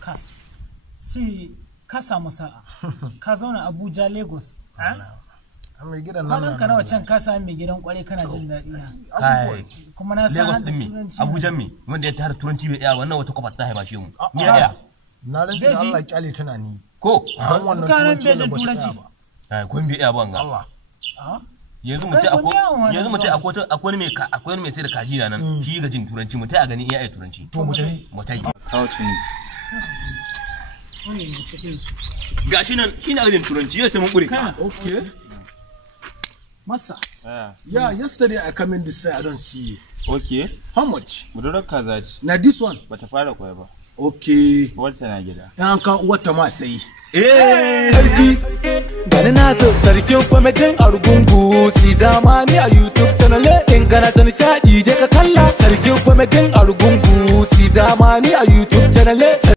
ka si ka samu sa'a ka zauna Abuja Lagos mai gidan nan ka nawa can ka samu mai gidan kwarai kana jin daɗi kai kuma na san Lagos din me Abuja me wanda ya tara turanci bai iya wannan wata kwafa ta haifa shi mu me ya na rantsi da Allah kyale tunani ko dan wannan turanci ai ko bai iya ba ga Allah yanzu mutai akwai mai sai da kaji na nan shi ga jin turanci mutai a gani iya turanci to mutai how to me gashi nan shi na jin turanci sai mun kure ka okay masa yeah yesterday I come in this side I don't see you. Okay, How much? budurar kaza ce. Na this one? Bata fara kwai ba. Okay. Wacce na gida. Yan ka wata ma sai. Sarki gani na zo sarkin kwamitin Argungu si zamani a YouTube channel in kana ta nishadi je ka kalla sarkin kwamitin Argungu si zamani a YouTube channel